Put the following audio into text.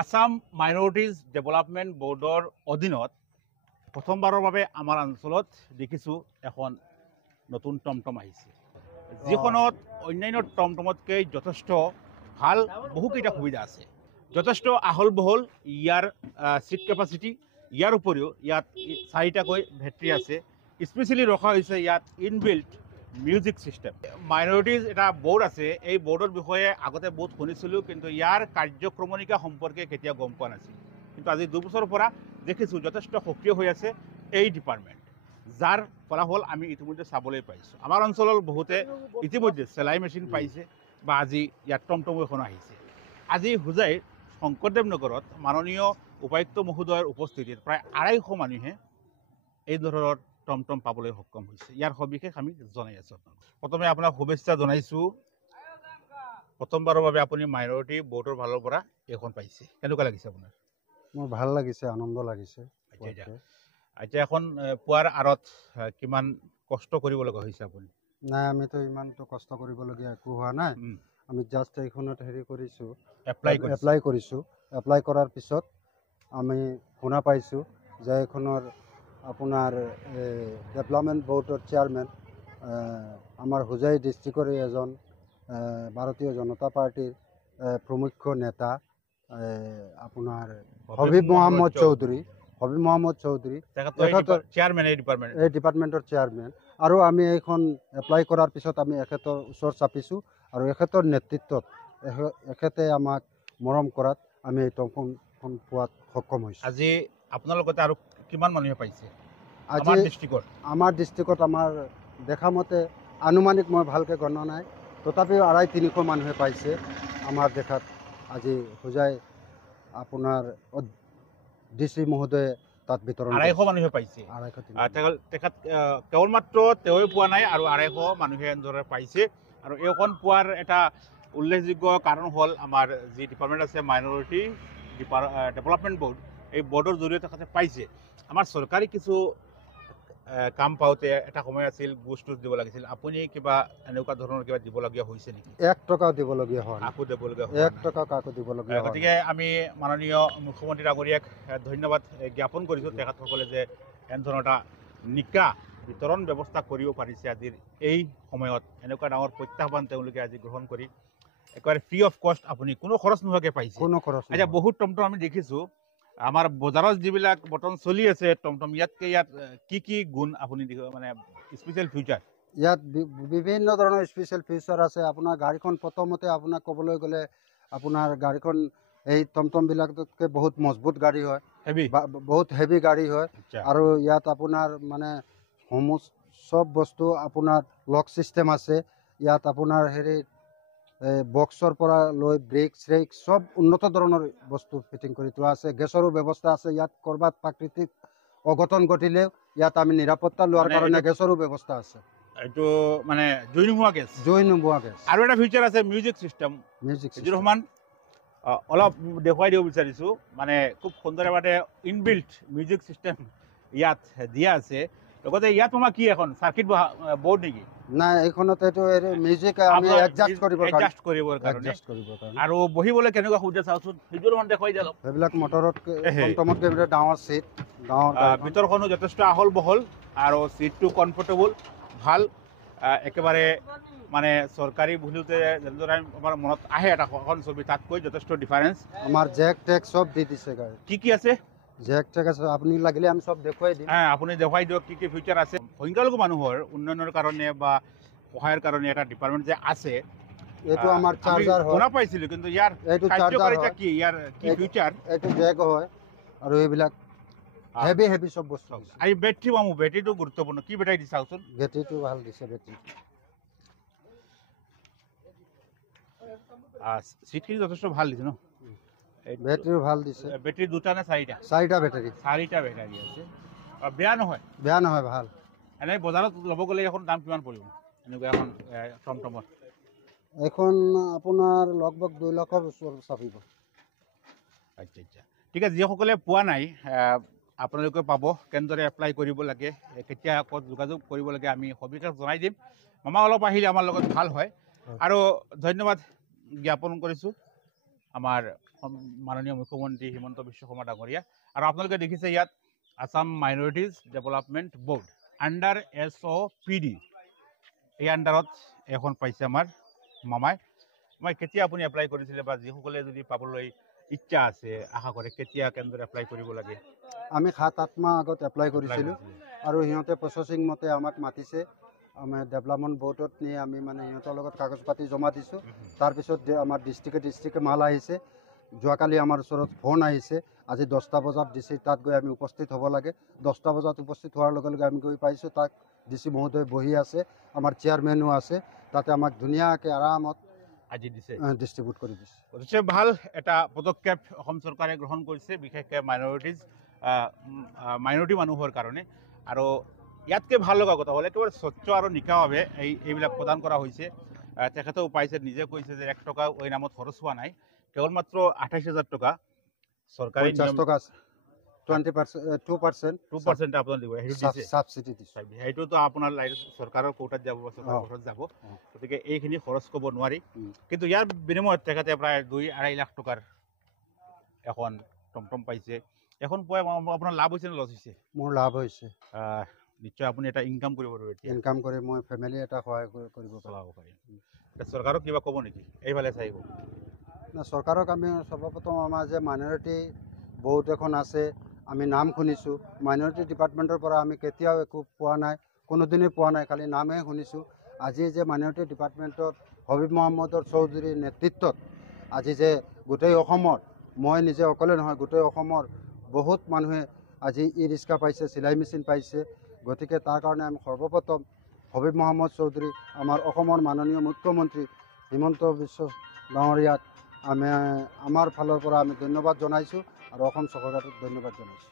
Assam minorities development বোৰ্ডৰ অধীনত প্ৰথমবাৰৰ বাবে আমাৰ অঞ্চলত দেখিছোঁ এখন নতুন টমটম আহিছে, যিখনত অন্যান্য টমটমতকৈ যথেষ্ট ভাল বহুকেইটা সুবিধা আছে। যথেষ্ট আহল বহল ইয়াৰ চিট কেপাচিটি, ইয়াৰ উপৰিও ইয়াত 4টাকৈ বেটাৰী আছে। স্পেচিয়েলি ৰখা হৈছে ইয়াত ইনবিল্ট মিউজিক চিষ্টেম। মাইনৰিটিজ এটা বোৰ্ড আছে, এই বোৰ্ডৰ বিষয়ে আগতে বহুত শুনিছিলোঁ, কিন্তু ইয়াৰ কাৰ্যক্ৰমণিকা সম্পৰ্কে কেতিয়াও গম পোৱা নাছিল। কিন্তু আজি 2 বছৰৰ পৰা দেখিছোঁ যথেষ্ট সক্ৰিয় হৈ আছে এই ডিপাৰ্টমেণ্ট, যাৰ ফলাফল আমি ইতিমধ্যে চাবলৈ পাইছোঁ। আমাৰ অঞ্চলৰ বহুতে ইতিমধ্যে চেলাই মেচিন পাইছে বা আজি ইয়াত টমটম এখন আহিছে। আজি হোজাইৰ শংকৰদেৱ নগৰত মাননীয় উপায়ুক্ত মহোদয়ৰ উপস্থিতিত প্ৰায় 250 মানুহে এই ধৰণৰ টমটম পাবলৈ সক্ষম হৈছে। ইয়াৰ সবিশেষ আমি জনাই আছোঁ। প্ৰথমে আপোনাক শুভেচ্ছা জনাইছোঁ। প্ৰথমবাৰৰ বাবে আপুনি মাইনৰিটি বোৰ্ডৰ ফালৰ পৰা এইখন পাইছে, কেনেকুৱা লাগিছে আপোনাৰ? মোৰ ভাল লাগিছে, আনন্দ লাগিছে। এতিয়া এখন পোৱাৰ আঁৰত কিমান কষ্ট কৰিব লগা হৈছে আপুনি? নাই, আমিতো ইমানটো কষ্ট কৰিবলগীয়া একো হোৱা নাই। আমি জাষ্ট এইখনত হেৰি কৰিছোঁ, এপ্লাই কৰিছোঁ। এপ্লাই কৰাৰ পিছত আমি শুনা পাইছোঁ যে এইখনৰ আপোনাৰ ডেভেলপমেণ্ট বোৰ্ডৰ চেয়াৰমেন আমাৰ হোজাই ডিষ্ট্ৰিক্টৰে এজন ভাৰতীয় জনতা পাৰ্টিৰ প্ৰমুখ্য নেতা আপোনাৰ হবিব মহম্মদ চৌধুৰী এই ডিপাৰ্টমেণ্টৰ চেয়াৰমেন। আৰু আমি এইখন এপ্লাই কৰাৰ পিছত আমি এখেতৰ ওচৰ চাপিছোঁ আৰু এখেতৰ নেতৃত্বত এখেতে আমাক মৰম কৰাত আমি এই টমটমখন পোৱাত সক্ষম হৈছোঁ। আজি আপোনাৰ লগতে আৰু কিমান মানুহে পাইছে আজি আমাৰ ডিষ্ট্ৰিক্টত? আমাৰ দেখা মতে আনুমানিক মই ভালকৈ গণনা নাই, তথাপিও 250-300 মানুহে পাইছে আমাৰ দেখাত। আজি হোজাই আপোনাৰ DC মহোদয়ে তাত বিতৰণ 250 মানুহে পাইছে। তেখেত কেৱল মাত্ৰ তেওঁৱে পোৱা নাই, আৰু 250 মানুহে এনেদৰে পাইছে। আৰু এইখন পোৱাৰ এটা উল্লেখযোগ্য কাৰণ হ'ল আমাৰ যি ডিপাৰ্টমেণ্ট আছে মাইনৰিটি ডেভেলপমেণ্ট বোৰ্ড, এই বোৰ্ডৰ জৰিয়তে তেখেতে পাইছে। আমাৰ চৰকাৰী কিছু কাম পাওঁতে এটা সময় আছিল ঘোষ দিব লাগিছিল। আপুনি কিবা এনেকুৱা ধৰণৰ কিবা দিবলগীয়া হৈছে নেকি? 1 টকাও দিবলগীয়া হয়, কাকো দিবলগীয়া 1 টকা কাকো দিবলগীয়া হয়। গতিকে আমি মাননীয় মুখ্যমন্ত্ৰী ডাঙৰীয়াক ধন্যবাদ জ্ঞাপন কৰিছোঁ, তেখেতসকলে যে এনেধৰণৰ এটা নিকা বিতৰণ ব্যৱস্থা কৰিব পাৰিছে। আজিৰ এই সময়ত এনেকুৱা ডাঙৰ প্ৰত্যাহ্বান তেওঁলোকে আজি গ্ৰহণ কৰি একেবাৰে ফ্ৰী অফ কষ্ট আপুনি কোনো খৰচ নোহোৱাকৈ পাইছে। কোনো খৰচ। এতিয়া বহুত টমটম আমি দেখিছোঁ আমাৰ বজাৰত যিবিলাক বৰ্তমান চলি আছে টমটম, ইয়াত কি গুণ আপুনি মানে স্পেচিয়েল ফিউচাৰ? ইয়াত বিভিন্ন ধৰণৰ স্পেচিয়েল ফিউচাৰ আছে। আপোনাৰ গাড়ীখন প্ৰথমতে আপোনাক ক'বলৈ গ'লে আপোনাৰ গাড়ীখন এই টমটমবিলাকতকৈ বহুত মজবুত গাড়ী হয়, বহুত হেভি গাড়ী হয়। আৰু ইয়াত আপোনাৰ মানে চব বস্তু আপোনাৰ লক ছিষ্টেম আছে। ইয়াত আপোনাৰ হেৰি বক্সৰ পৰা লৈ ব্ৰেক শ্ৰেক চব উন্নত ধৰণৰ বস্তু ফিটিং কৰি থোৱা আছে। গেছৰো ব্যৱস্থা আছে। ইয়াত ক'ৰবাত প্ৰাকৃতিক অঘটন ঘটিলেও ইয়াত আমি নিৰাপত্তা লোৱাৰ কাৰণে গেছৰো ব্যৱস্থা আছে। এইটো মানে জুই নোমোৱা গেছ। আৰু এটা ফিচাৰ আছে মিউজিক চিষ্টেম। ৰহমান অলপ দেখুৱাই দিব বিচাৰিছোঁ, মানে খুব সুন্দৰভাৱে ইনবিল্ট মিউজিক চিষ্টেম ইয়াত দিয়া আছে। লগতে ইয়াত তোমাৰ কি এখন চাৰ্কিট বৰ্ড নেকি? নাই, এইখনত এইটো মিউজিক আমি এডজাষ্ট কৰিবৰ কাৰণে। আৰু বহিবলৈ কেনেকুৱা সুবিধা চাওকচোন, সেইটো দেখুৱাই দিয়ক। সেইবিলাক মটৰতকৈ ডাঙৰ চিট, ভিতৰখনো যথেষ্ট আহল বহল আৰু চিটটো কমফৰ্টেবল ভাল। একেবাৰে মানে চৰকাৰী বুলিওতে যেনেদৰে আমাৰ মনত আহে এখন ছবি, তাতকৈ যথেষ্ট ডিফাৰেঞ্চ। আমাৰ জেক টেক চব দি দিছে গাড়ী। কি আছে? জেক টেক আছে, আপুনি লাগিলে আমি চব দেখুৱাই দিম। আপুনি দেখুৱাই দিয়ক কি ফিউচাৰ আছে। সংখ্যালঘু মানুহৰ উন্নয়নৰ কাৰণে বা সহায়ৰ কাৰণে এটা ডিপাৰ্টমেণ্ট যে আছে, এইটো আমাৰ চাৰ্জাৰ হয়, শুনা পাইছিলোঁ, কিন্তু ইয়াৰ কাৰ্যকাৰিতা কি, ইয়াৰ কি ফিউচাৰ? এইটো জেক হয় আৰু এইবিলাক হেভি চব বস্তু। আৰু বেটাৰীটো গুৰুত্বপূৰ্ণ। কি বেটাৰী দিছে চাওকচোন? বেটাৰীটো ভাল দিছে। চিটখিনি যথেষ্ট ভাল দিছে ন? বেটাৰীও ভাল দিছে। বেটাৰী 2টা নে 4টা? 4টা বেটাৰী। 4টা বেটাৰী আছে। বেয়া নহয়, ভাল। এনেই বজাৰত ল'ব গ'লে এখন দাম কিমান পৰিব এনেকুৱা এখন টমটমৰ? এখন আপোনাৰ লগভগ 2 লাখৰ ওচৰত চাপিব। আচ্ছা। ঠিক আছে, যিসকলে পোৱা নাই আপোনালোকে পাব। কেনেদৰে এপ্লাই কৰিব লাগে, কেতিয়া ক'ত যোগাযোগ কৰিব লাগে আমি সবিশেষ জনাই দিম। মামা অলপ আহিলে আমাৰ লগত ভাল হয়। আৰু ধন্যবাদ জ্ঞাপন কৰিছোঁ আমাৰ মাননীয় মুখ্যমন্ত্ৰী হিমন্ত বিশ্ব শৰ্মা ডাঙৰীয়া আৰু আপোনালোকে দেখিছে ইয়াত Assam minorities development board under SOPD এই আণ্ডাৰত এখন পাইছে আমাৰ মামাই কেতিয়া আপুনি এপ্লাই কৰিছিলে বা যিসকলে যদি পাবলৈ ইচ্ছা আছে আশা কৰে কেতিয়া কেনেদৰে এপ্লাই কৰিব লাগে আমি 7-8 মাহ আগত এপ্লাই কৰিছিলোঁ আৰু সিহঁতে প্ৰচেছিং মতে আমাক মাতিছে আমি ডেভেলপমেণ্ট বোৰ্ডত নি আমি মানে সিহঁতৰ লগত কাগজ পাতি জমা দিছোঁ তাৰপিছত আমাৰ ডিষ্ট্ৰিক্টে মাল আহিছে যোৱাকালি আমাৰ ওচৰত ফোন আহিছে আজি 10টা বজাত ডিচি তাত গৈ আমি উপস্থিত হ'ব লাগে 10টা বজাত উপস্থিত হোৱাৰ লগে লগে আমি গৈ পাইছোঁ তাক ডিচি মহোদয় বহি আছে আমাৰ চেয়াৰমেনো আছে তাতে আমাক ধুনীয়াকৈ আৰামত আজি দিছে ডিষ্ট্ৰিবিউট কৰি দিছে অৱশ্যে ভাল এটা পদক্ষেপ অসম চৰকাৰে গ্ৰহণ কৰিছে বিশেষকৈ মাইনৰিটি মানুহৰ কাৰণে আৰু ইয়াতকৈ ভাল লগা কথা হ'ল একেবাৰে স্বচ্ছ আৰু নিকাভাৱে এইবিলাক প্ৰদান কৰা হৈছে তেখেতেও পাইছে নিজে কৈছে যে 1 টকা ওই নামত খৰচ হোৱা নাই কেৱল মাত্ৰ 28,000 টকা চৰকাৰী 50 টকা 2% আপোনাৰ দিব সেইটো দিছে সাবসিডি দিছে সেইটোতো আপোনাৰ চৰকাৰৰ কোটাত যাব বা চৰকাৰৰ কোটাত যাব গতিকে এইখিনি খৰচ কৰিব নোৱাৰি কিন্তু ইয়াৰ বিনিময়ত তেখেতে প্ৰায় 2-2.5 লাখ টকাৰ এখন টমটম পাইছে এখন পোৱা আপোনাৰ লাভ হৈছে নে লছ হৈছে মোৰ লাভ হৈছে নিশ্চয় আপুনি এটা ইনকাম কৰিব পাৰিব এতিয়া ইনকাম কৰি মই ফেমিলি এটা সহায় কৰিব চলাব পাৰিম চৰকাৰক কিবা ক'ব নেকি এইফালে চাই না চৰকাৰক আমি সৰ্বপ্ৰথম আমাৰ যে মাইনৰিটি বোৰ্ড এখন আছে আমি নাম শুনিছোঁ মাইনৰিটি ডিপাৰ্টমেণ্টৰ পৰা আমি কেতিয়াও একো পোৱা নাই কোনোদিনেই পোৱা নাই খালি নামহে শুনিছোঁ আজি যে মাইনৰিটি ডিপাৰ্টমেণ্টত হবিব মহম্মদৰ চৌধুৰীৰ নেতৃত্বত আজি যে গোটেই অসমৰ মই নিজে অকলে নহয় গোটেই অসমৰ বহুত মানুহে আজি ই-ৰিক্সা পাইছে চিলাই মেচিন পাইছে গতিকে তাৰ কাৰণে আমি সৰ্বপ্ৰথম হবিব মহম্মদ চৌধুৰী আমাৰ অসমৰ মাননীয় মুখ্যমন্ত্ৰী হিমন্ত বিশ্ব ডাঙৰীয়াক আমাৰ ফালৰ পৰা আমি ধন্যবাদ জনাইছোঁ আৰু অসম চৰকাৰক ধন্যবাদ জনাইছোঁ